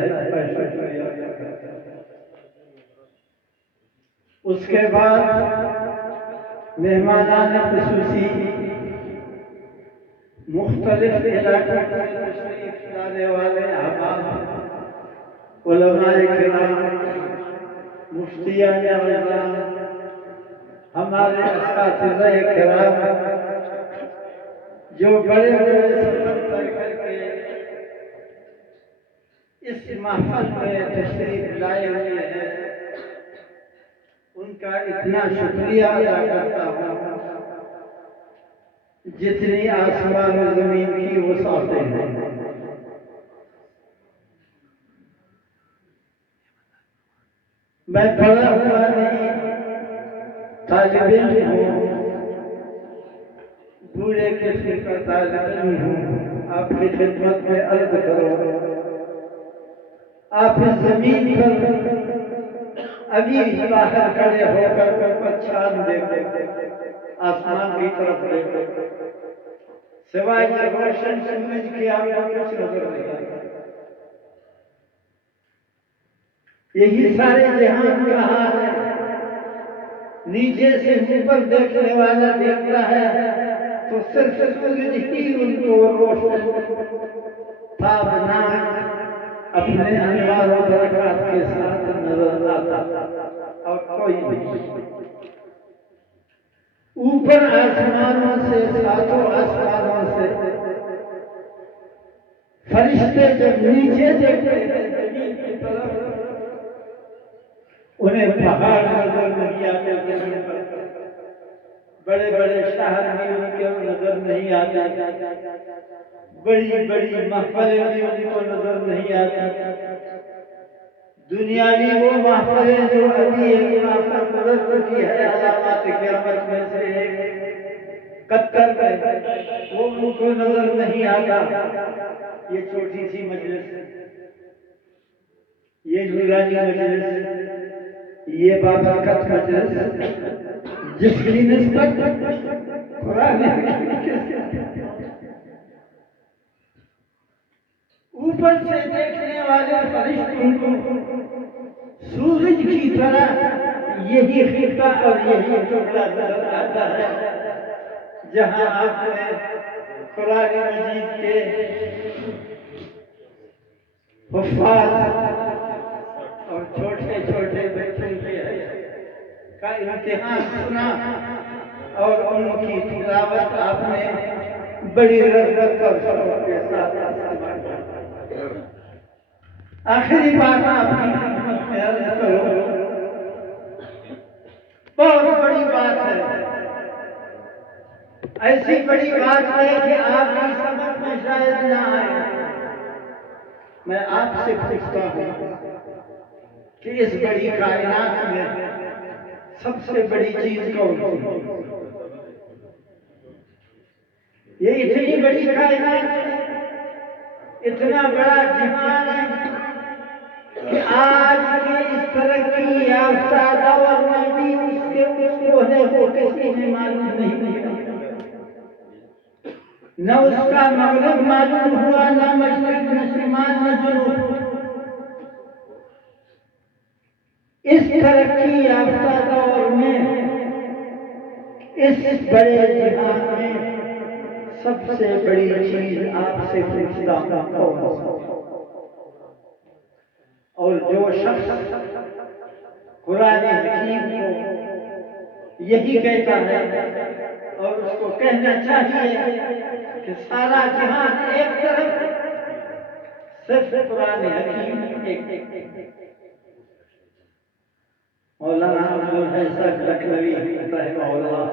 صاحب کا شکریہ ادا کرتا ہوں۔ اس کے بعد مہمانان خصوصی مختلف علاقوں سے تشریف لانے والے احباب، علماء کرام، مفتیان اعظام، ہمارے اساتذہ کرام جو بڑے بڑے سفر طے کر کے اس محفل میں تشریف لائے ہوئے ہیں، ان کا اتنا شکریہ ادا کرتا ہوں جتنی آسمان و زمین کی وسعتیں ہیں۔ میں پڑھا ہوا نہیں، طالب علم ہوں، بوڑھے قسم کا طالب علم ہوں، آپ کی خدمت میں عرض کرو، آپ اس زمین پر ابھی باہر کھڑے ہو کر چھان دیکھو، آسمان کی طرف دیکھو، سوائے روشن سورج کی آپ کو کچھ نظر نہیں آتا۔ یہی سارے جہان کا حال ہے، نیچے سے اوپر دیکھنے والا دیکھتا ہے تو صرف سورج ہی ان کو روشن تابناک اپنے انوار و برکات کے ساتھ نظر آتا اور کوئی نہیں۔ اوپر آسمانوں سے، ساتوں آسمانوں سے فرشتے جب نیچے دیکھتے ہیں زمین کی طرف، انہیں پہاڑ نظر نہیں آتے، زمین پر بڑے بڑے شہر بھی ان کے نظر نہیں آتے، بڑی بڑی محفلیں بھی ان کو نظر نہیں آتی۔ دنیاوی وہ محفلیں جو ابھی ایک محفل گزر چکی ہے علامات قیامت میں سے ایک قطر میں، وہ ان کو نظر نہیں آتا۔ یہ چھوٹی سی مجلس، یہ نورانی مجلس، یہ بابرکت مجلس، جس کی نسبت قرآن اوپر سے دیکھنے والے فرشتوں کو سورج کی طرح یہی خطہ اور یہی ٹکڑا نظر آتا ہے جہاں آپ نے قرآن مجید کے حفاظ اور چھوٹے چھوٹے بچوں کا امتحان سنا اور ان کی تلاوت آپ نے بڑی رغبت اور شوق کے ساتھ سماعت۔ آخری بات آپ کی خدمت میں عرض کروں، بہت بڑی بات ہے، ایسی بڑی بات ہے کہ آپ کی سمجھ میں شاید نہ آئے۔ میں آپ سے پوچھتا ہوں کہ اس بڑی کائنات میں سب سے بڑی چیز کون سی؟ یہ اتنی بڑی کائنات ہے، اتنا بڑا جہان ہے کہ آج کے اس ترقی یافتہ دور میں بھی اس کے کونے کو کسی نے معلوم نہیں کیا، نہ اس کا مغرب معلوم ہوا، نہ مشرق، نہ شمال، نہ جنوب۔ اس ترقی یافتہ دور میں، اس بڑے جہان میں سب سے بڑی چیز آپ سے پوچھتا ہوں، اور جو شخص قرآن حکیم کو یہی کہتا ہے اور اس کو کہنا چاہیے کہ سارا جہان ایک طرف، صرف قرآن حکیم ایک۔ مولانا عبدالحسن لکھنوی رحمہ اللہ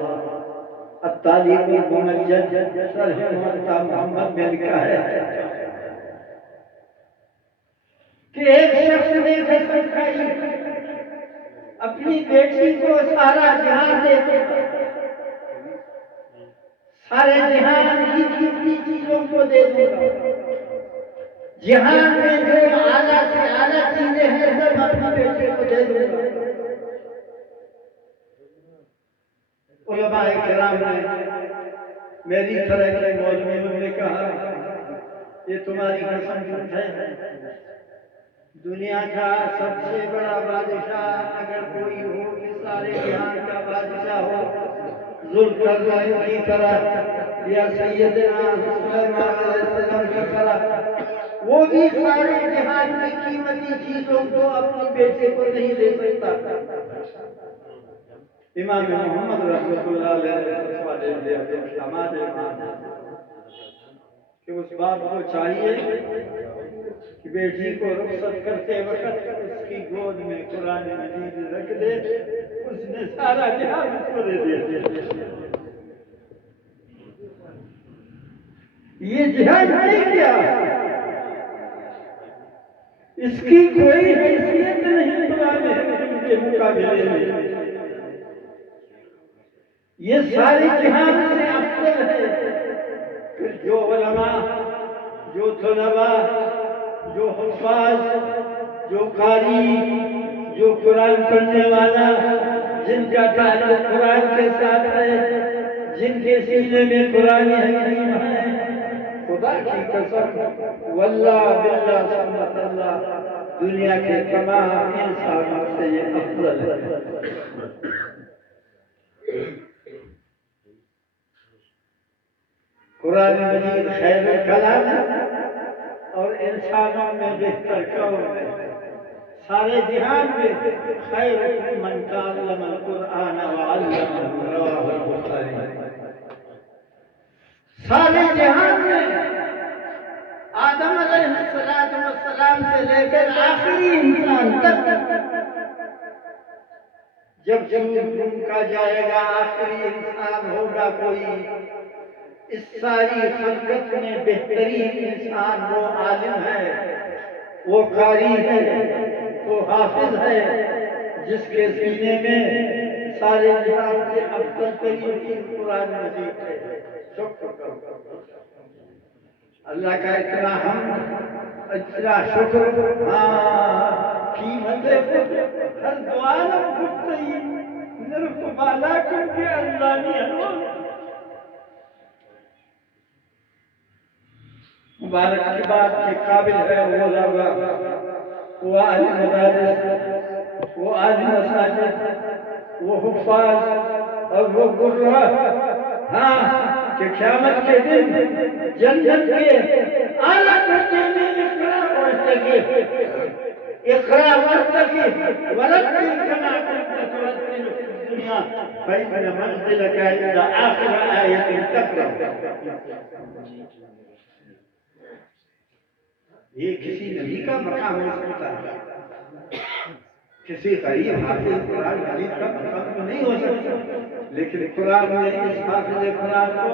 التعلیق الممجد شرح موطا محمد میں لکھا ہے کہ ایک شخص نے قسم کھائی اپنی بیٹی کو سارا جہان دے دے، سارے جہان کی قیمتی چیزوں کو دے دے گا، جہان میں جو اعلیٰ سے اعلیٰ چیزیں ہیں سب اپنی بیٹی کو دے دے گا۔ علماء کرام نے میری طرح کے مولویوں نے کہا یہ تمہاری قسم جھوٹ ہے، دنیا کا سب سے بڑا بادشاہ اگر کوئی ہو کہ سارے جہان کا بادشاہ ہو ذوالقرنین کی طرح یا سیدنا سلیمان علیہ السلام کی طرح وہ بھی سارے جہان کی قیمتی چیزوں کو اپنے بیٹے کو نہیں دے سکتا. امام محمد رحمۃ اللہ علیہ ہمارے کہ اس باپ کو چاہیے کہ بیٹی کو رخصت کرتے وقت اس کی گود میں قرآن مجید رکھ دے. اس نے سارا جہان اس کو دے دیا. یہ جہاد ہے کیا؟ اس کی کوئی حیثیت نہیں قرآن حکیم کے مقابلے میں. یہ ساری جہان سے افضل ہے. پھر جو علماء، جو طلباء، جو حفاظ، جو قاری، جو قرآن پڑھنے والا، جن کا تعلق قرآن کے ساتھ ہے، جن کے سینے میں قرآن حکیم ہے، خدا کی قسم واللہ باللہ سبحان اللہ دنیا کے تمام انسانوں سے یہ افضل ہے. قرآن مجید خیر کلام اور انسانوں میں بہتر کون ہے؟ سارے جہان میں خیر من تعلم القرآن وعلمہ رواه البخاری. سارے جہان میں آدم علیہ السلام سے لے کر آخری انسان تک جب جب کا جائے گا آخری انسان ہوگا کوئی، اس ساری خلقت میں بہترین انسان وہ عالم ہے، وہ قاری ہے، وہ حافظ ہے، جس کے سینے میں سارے جہان سے افضل ترین چیز قرآن مجید ہے. شکر کرو اللہ کا اتنا حمد، اتنا شکر. قیمت ہر دعا گفتگی نرف بالا کر کے اللہ نے مبارک کی بات کے قابل ہے. وہ لوگا، وہ اہل مدارس، وہ اہل مساجد، وہ حفاظ اور وہ قرآن کہ قیامت کے دن جنت کے اعلیٰ درجے میں اقرا پڑھ سکے. اقرا ورتقی ورتل كما كنت ترتل في الدنيا فإن منزلك عند آخر آية تقرأ. یہ کسی نبی کا مقام ہو سکتا ہے، کسی غریب حافظ قرآن مجید کا مقام تو نہیں ہو سکتا، لیکن قرآن نے اس حافظ قرآن کو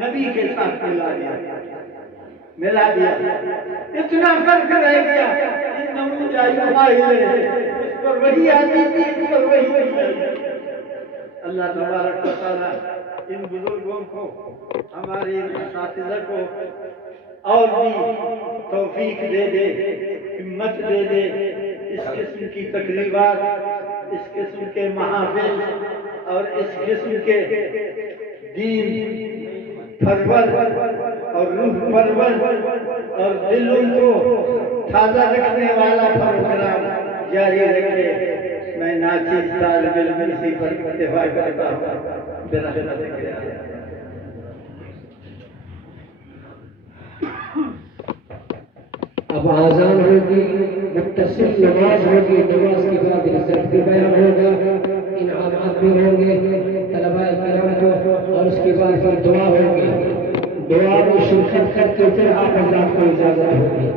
نبی کے ساتھ ملا دیا. اتنا فرق رہ گیا. انہو جائیوہا الیہ، اس پر وحی آتی تھی، اس پر وحی نہیں. اللہ تبارک و تعالیٰ ان بزرگوں کو، ہمارے اساتذہ کو اور بھی توفیق دے دے، ہمت دے دے. اس قسم کی تقریبات، اس قسم کے محافل اور اس قسم کے دین پرور اور روح پرور اور دلوں کو تازہ رکھنے والا پروگرام جاری رکھے. میں ناچیز طالب علم اسی پر اکتفا کرتا ہوں. برحمتک یا اللہ. اب آزان ہوگی، متصل نماز ہوگی، نماز کے بعد رزق بھی بیان ہوگا، انعامات بھی ہوں گے طلباء کرام کو، اور اس کے بعد پھر دعا ہوگی. دعا میں شرکت کر کے پھر آپ حضرات کو اجازت ہوگی.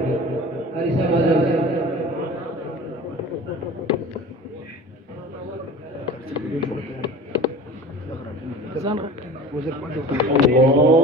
اللہ